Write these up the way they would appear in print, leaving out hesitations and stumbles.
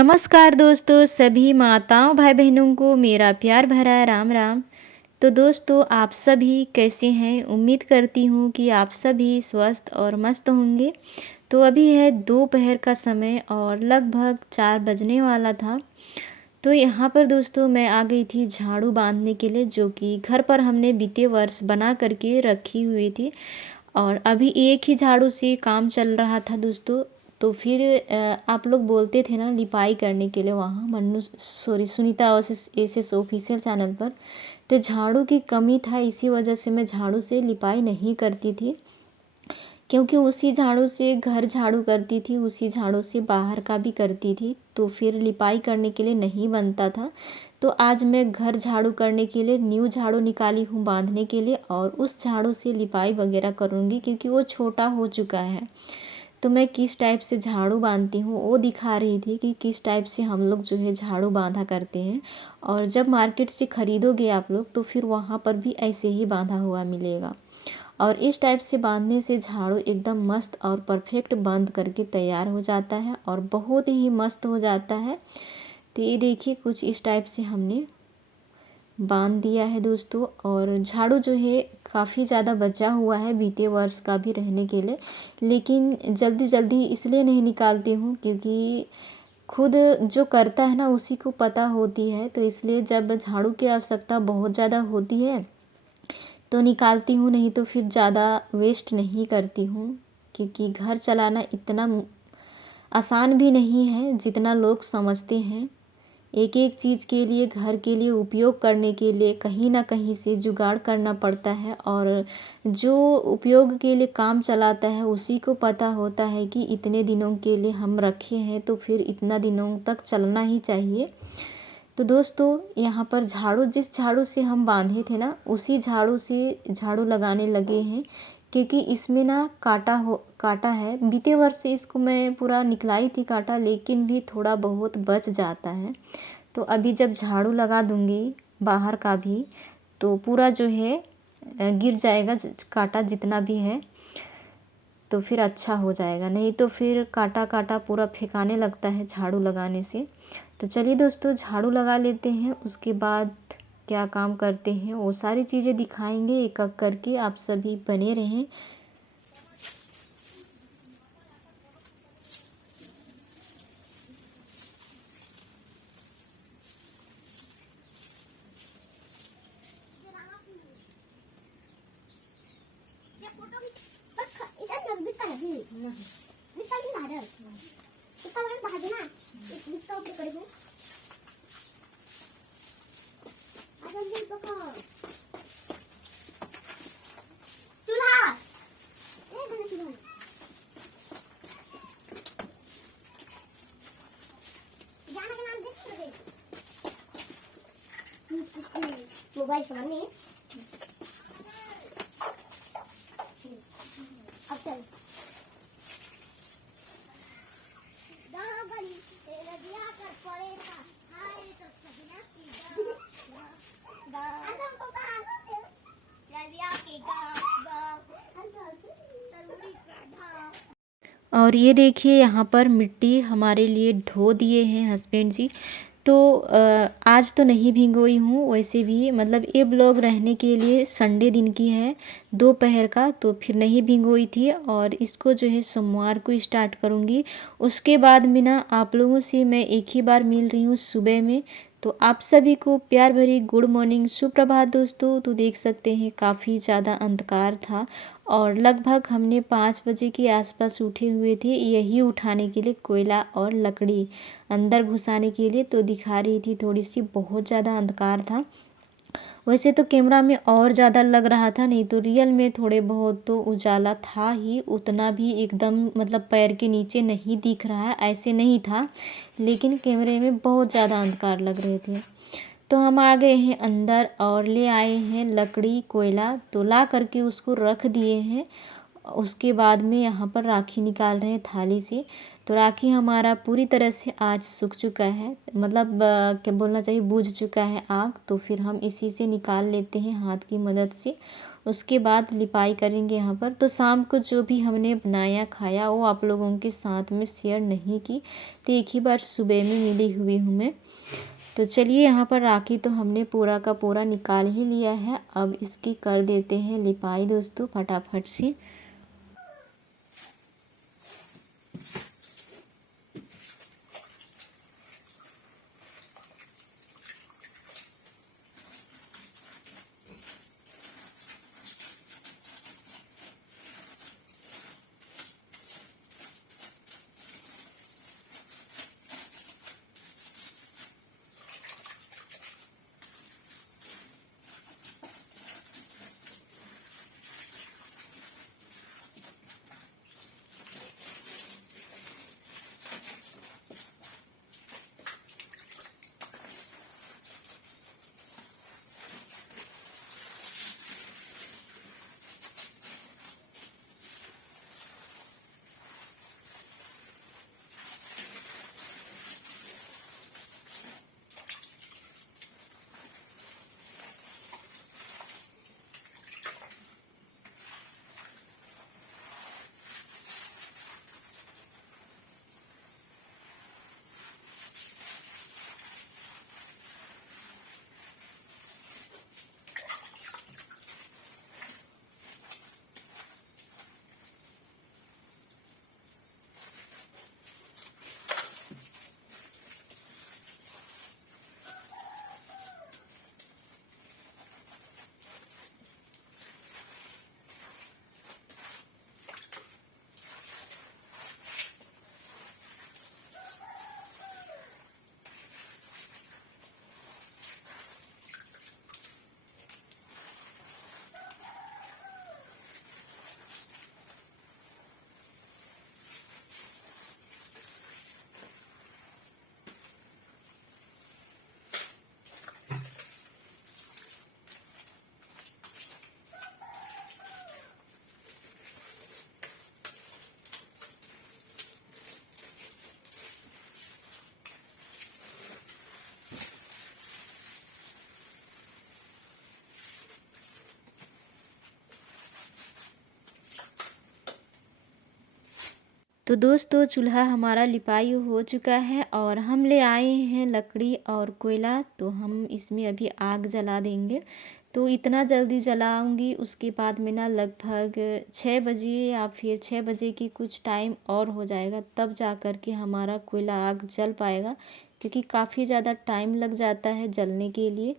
नमस्कार दोस्तों, सभी माताओं भाई बहनों को मेरा प्यार भरा राम राम। तो दोस्तों, आप सभी कैसे हैं? उम्मीद करती हूँ कि आप सभी स्वस्थ और मस्त होंगे। तो अभी है दोपहर का समय और लगभग 4 बजने वाला था। तो यहाँ पर दोस्तों मैं आ गई थी झाड़ू बांधने के लिए, जो कि घर पर हमने बीते वर्ष बना करके रखी हुई थी। और अभी एक ही झाड़ू से काम चल रहा था दोस्तों। तो फिर आप लोग बोलते थे ना लिपाई करने के लिए, वहाँ Mannu sorry Sunita S official channel पर। तो झाड़ू की कमी था, इसी वजह से मैं झाड़ू से लिपाई नहीं करती थी, क्योंकि उसी झाड़ू से घर झाड़ू करती थी, उसी झाड़ू से बाहर का भी करती थी। तो फिर लिपाई करने के लिए नहीं बनता था। तो आज मैं घर झाड़ू करने के लिए न्यू झाड़ू निकाली हूँ बांधने के लिए, और उस झाड़ू से लिपाई वगैरह करूँगी, क्योंकि वो छोटा हो चुका है। तो मैं किस टाइप से झाड़ू बांधती हूँ वो दिखा रही थी, कि किस टाइप से हम लोग जो है झाड़ू बांधा करते हैं। और जब मार्केट से ख़रीदोगे आप लोग, तो फिर वहाँ पर भी ऐसे ही बांधा हुआ मिलेगा। और इस टाइप से बांधने से झाड़ू एकदम मस्त और परफेक्ट बंद करके तैयार हो जाता है और बहुत ही मस्त हो जाता है। तो ये देखिए, कुछ इस टाइप से हमने बांध दिया है दोस्तों। और झाड़ू जो है काफ़ी ज़्यादा बचा हुआ है बीते वर्ष का भी रहने के लिए, लेकिन जल्दी जल्दी इसलिए नहीं निकालती हूँ, क्योंकि खुद जो करता है ना उसी को पता होती है। तो इसलिए जब झाड़ू की आवश्यकता बहुत ज़्यादा होती है तो निकालती हूँ, नहीं तो फिर ज़्यादा वेस्ट नहीं करती हूँ। क्योंकि घर चलाना इतना आसान भी नहीं है जितना लोग समझते हैं। एक एक चीज़ के लिए, घर के लिए उपयोग करने के लिए कहीं ना कहीं से जुगाड़ करना पड़ता है, और जो उपयोग के लिए काम चलाता है उसी को पता होता है कि इतने दिनों के लिए हम रखे हैं, तो फिर इतना दिनों तक चलना ही चाहिए। तो दोस्तों, यहाँ पर झाड़ू, जिस झाड़ू से हम बांधे थे ना उसी झाड़ू से झाड़ू लगाने लगे हैं, क्योंकि इसमें ना काटा है। बीते वर्ष से इसको मैं पूरा निकलाई थी काटा, लेकिन भी थोड़ा बहुत बच जाता है। तो अभी जब झाड़ू लगा दूँगी बाहर का भी, तो पूरा जो है गिर जाएगा काटा जितना भी है, तो फिर अच्छा हो जाएगा। नहीं तो फिर काटा काटा पूरा फेंकाने लगता है झाड़ू लगाने से। तो चलिए दोस्तों, झाड़ू लगा लेते हैं, उसके बाद क्या काम करते हैं वो सारी चीज़ें दिखाएंगे एक एक करके। आप सभी बने रहें। मोबाइल चलाने अब चल और ये देखिए, यहाँ पर मिट्टी हमारे लिए ढो दिए हैं हस्बैंड जी। तो आज तो नहीं भिगोई हूँ, वैसे भी मतलब ये ब्लॉग रहने के लिए संडे दिन की है, दोपहर का, तो फिर नहीं भिगोई थी। और इसको जो है सोमवार को स्टार्ट करूँगी। उसके बाद में ना आप लोगों से मैं एक ही बार मिल रही हूँ सुबह में। तो आप सभी को प्यार भरी गुड मॉर्निंग, सुप्रभात दोस्तों। तो देख सकते हैं काफ़ी ज़्यादा अंधकार था, और लगभग हमने 5 बजे के आसपास उठे हुए थे, यही उठाने के लिए कोयला और लकड़ी अंदर घुसाने के लिए। तो दिखा रही थी थोड़ी सी, बहुत ज़्यादा अंधकार था। वैसे तो कैमरा में और ज़्यादा लग रहा था, नहीं तो रियल में थोड़े बहुत तो उजाला था ही, उतना भी एकदम मतलब पैर के नीचे नहीं दिख रहा है ऐसे नहीं था, लेकिन कैमरे में बहुत ज़्यादा अंधकार लग रहे थे। तो हम आ गए हैं अंदर और ले आए हैं लकड़ी कोयला, तो ला करके उसको रख दिए हैं। उसके बाद में यहाँ पर राखी निकाल रहे हैं थाली से। तो राखी हमारा पूरी तरह से आज सूख चुका है, मतलब क्या बोलना चाहिए, बुझ चुका है आग। तो फिर हम इसी से निकाल लेते हैं हाथ की मदद से। उसके बाद लिपाई करेंगे यहाँ पर। तो शाम को जो भी हमने बनाया खाया वो आप लोगों के साथ में शेयर नहीं की, तो एक ही बार सुबह में मिली हुई हूँ मैं। तो चलिए यहाँ पर राखी तो हमने पूरा का पूरा निकाल ही लिया है। अब इसकी कर देते हैं लिपाई दोस्तों फटाफट से। तो दोस्तों चूल्हा हमारा लिपाई हो चुका है और हम ले आए हैं लकड़ी और कोयला। तो हम इसमें अभी आग जला देंगे। तो इतना जल्दी जलाऊंगी, उसके बाद में ना लगभग 6 बजे या फिर 6 बजे की कुछ टाइम और हो जाएगा, तब जा कर के हमारा कोयला आग जल पाएगा, क्योंकि काफ़ी ज़्यादा टाइम लग जाता है जलने के लिए।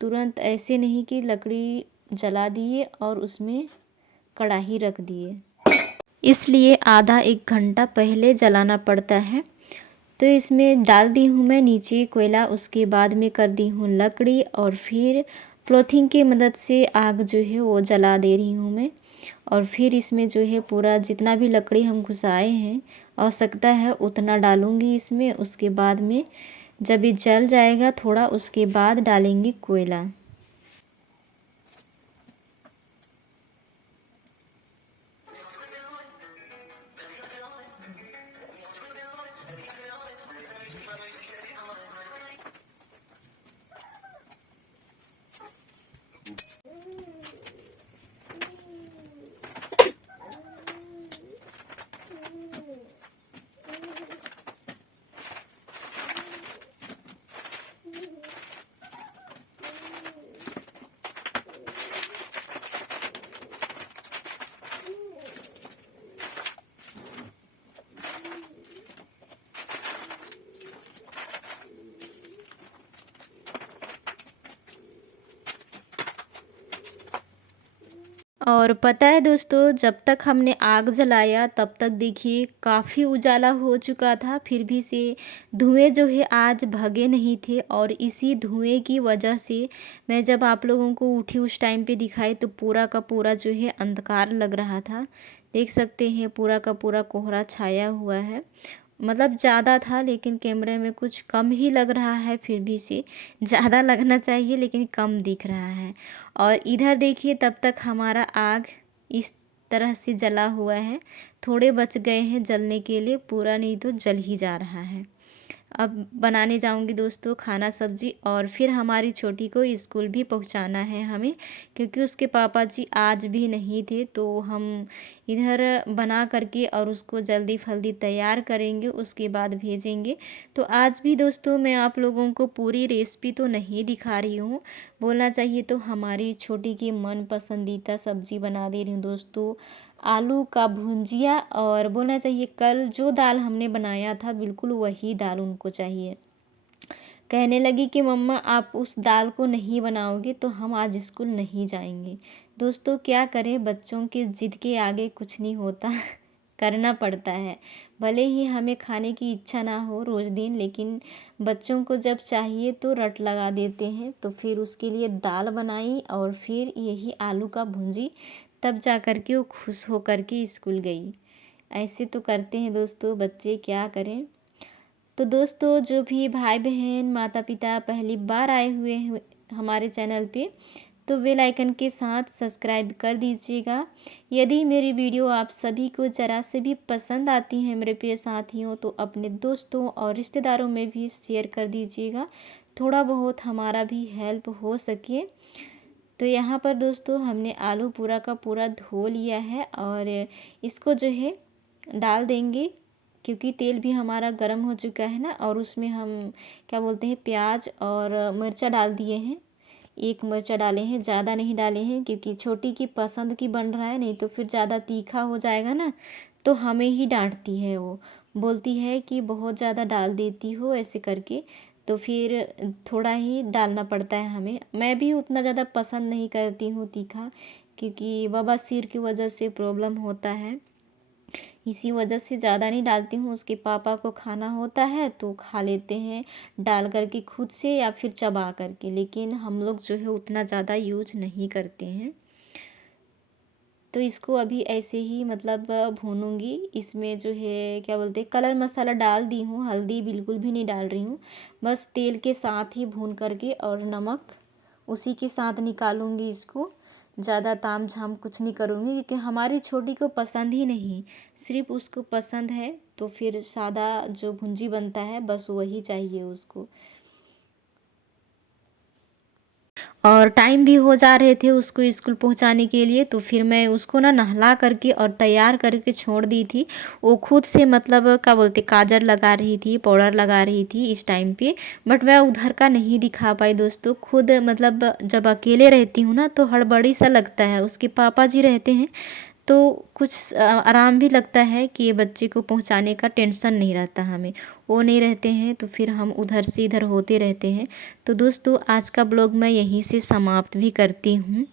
तुरंत ऐसे नहीं कि लकड़ी जला दिए और उसमें कढ़ाई रख दिए, इसलिए आधा 1 घंटा पहले जलाना पड़ता है। तो इसमें डाल दी हूँ मैं नीचे कोयला, उसके बाद में कर दी हूँ लकड़ी और फिर क्लोथिंग की मदद से आग जो है वो जला दे रही हूँ मैं। और फिर इसमें जो है पूरा जितना भी लकड़ी हम घुसाए हैं आवश्यकता है उतना डालूँगी इसमें। उसके बाद में जब ये जल जाएगा थोड़ा, उसके बाद डालेंगे कोयला। और पता है दोस्तों, जब तक हमने आग जलाया तब तक देखिए काफ़ी उजाला हो चुका था, फिर भी से धुएं जो है आज भगे नहीं थे। और इसी धुएं की वजह से मैं जब आप लोगों को उठी उस टाइम पे दिखाई तो पूरा का पूरा जो है अंधकार लग रहा था। देख सकते हैं पूरा का पूरा कोहरा छाया हुआ है। मतलब ज़्यादा था लेकिन कैमरे में कुछ कम ही लग रहा है, फिर भी से ज़्यादा लगना चाहिए लेकिन कम दिख रहा है। और इधर देखिए तब तक हमारा आग इस तरह से जला हुआ है, थोड़े बच गए हैं जलने के लिए, पूरा नहीं तो जल ही जा रहा है। अब बनाने जाऊंगी दोस्तों खाना सब्जी, और फिर हमारी छोटी को स्कूल भी पहुंचाना है हमें, क्योंकि उसके पापा जी आज भी नहीं थे। तो हम इधर बना करके और उसको जल्दी फल्दी तैयार करेंगे, उसके बाद भेजेंगे। तो आज भी दोस्तों मैं आप लोगों को पूरी रेसिपी तो नहीं दिखा रही हूँ, बोलना चाहिए तो हमारी छोटी की मन पसंदीदा सब्जी बना दे रही हूँ दोस्तों, आलू का भुंजिया। और बोलना चाहिए कल जो दाल हमने बनाया था बिल्कुल वही दाल उनको चाहिए। कहने लगी कि मम्मा आप उस दाल को नहीं बनाओगे तो हम आज स्कूल नहीं जाएंगे। दोस्तों क्या करें, बच्चों के ज़िद के आगे कुछ नहीं होता करना पड़ता है। भले ही हमें खाने की इच्छा ना हो रोज़ दिन, लेकिन बच्चों को जब चाहिए तो रट लगा देते हैं। तो फिर उसके लिए दाल बनाई और फिर यही आलू का भुंजी, तब जा कर के वो खुश हो कर के स्कूल गई। ऐसे तो करते हैं दोस्तों बच्चे, क्या करें। तो दोस्तों जो भी भाई बहन माता पिता पहली बार आए हुए हैं हमारे चैनल पे, तो बेल आइकन के साथ सब्सक्राइब कर दीजिएगा। यदि मेरी वीडियो आप सभी को ज़रा से भी पसंद आती हैं मेरे प्रिय साथियों, तो अपने दोस्तों और रिश्तेदारों में भी शेयर कर दीजिएगा, थोड़ा बहुत हमारा भी हेल्प हो सके। तो यहाँ पर दोस्तों हमने आलू पूरा का पूरा धो लिया है और इसको जो है डाल देंगे, क्योंकि तेल भी हमारा गर्म हो चुका है ना। और उसमें हम क्या बोलते हैं प्याज और मिर्चा डाल दिए हैं, एक मिर्चा डाले हैं, ज़्यादा नहीं डाले हैं, क्योंकि छोटी की पसंद की बन रहा है, नहीं तो फिर ज़्यादा तीखा हो जाएगा ना, तो हमें ही डांटती है। वो बोलती है कि बहुत ज़्यादा डाल देती हो ऐसे करके, तो फिर थोड़ा ही डालना पड़ता है हमें। मैं भी उतना ज़्यादा पसंद नहीं करती हूँ तीखा, क्योंकि बवासीर की वजह से प्रॉब्लम होता है, इसी वजह से ज़्यादा नहीं डालती हूँ। उसके पापा को खाना होता है तो खा लेते हैं डाल करके खुद से या फिर चबा करके, लेकिन हम लोग जो है उतना ज़्यादा यूज नहीं करते हैं। तो इसको अभी ऐसे ही मतलब भूनूंगी। इसमें जो है क्या बोलते हैं कलर मसाला डाल दी हूँ, हल्दी बिल्कुल भी नहीं डाल रही हूँ, बस तेल के साथ ही भून करके और नमक उसी के साथ निकालूंगी इसको। ज़्यादा ताम झाम कुछ नहीं करूँगी, क्योंकि हमारी छोटी को पसंद ही नहीं, सिर्फ उसको पसंद है तो फिर सादा जो भुंजी बनता है बस वही चाहिए उसको। और टाइम भी हो जा रहे थे उसको स्कूल पहुंचाने के लिए, तो फिर मैं उसको ना नहला करके और तैयार करके छोड़ दी थी। वो खुद से मतलब क्या बोलते काजल लगा रही थी, पाउडर लगा रही थी इस टाइम पे, बट मैं उधर का नहीं दिखा पाई दोस्तों। खुद मतलब जब अकेले रहती हूँ ना तो हड़बड़ी सा लगता है, उसके पापा जी रहते हैं तो कुछ आराम भी लगता है कि ये बच्चे को पहुंचाने का टेंशन नहीं रहता हमें। वो नहीं रहते हैं तो फिर हम उधर से इधर होते रहते हैं। तो दोस्तों आज का ब्लॉग मैं यहीं से समाप्त भी करती हूँ।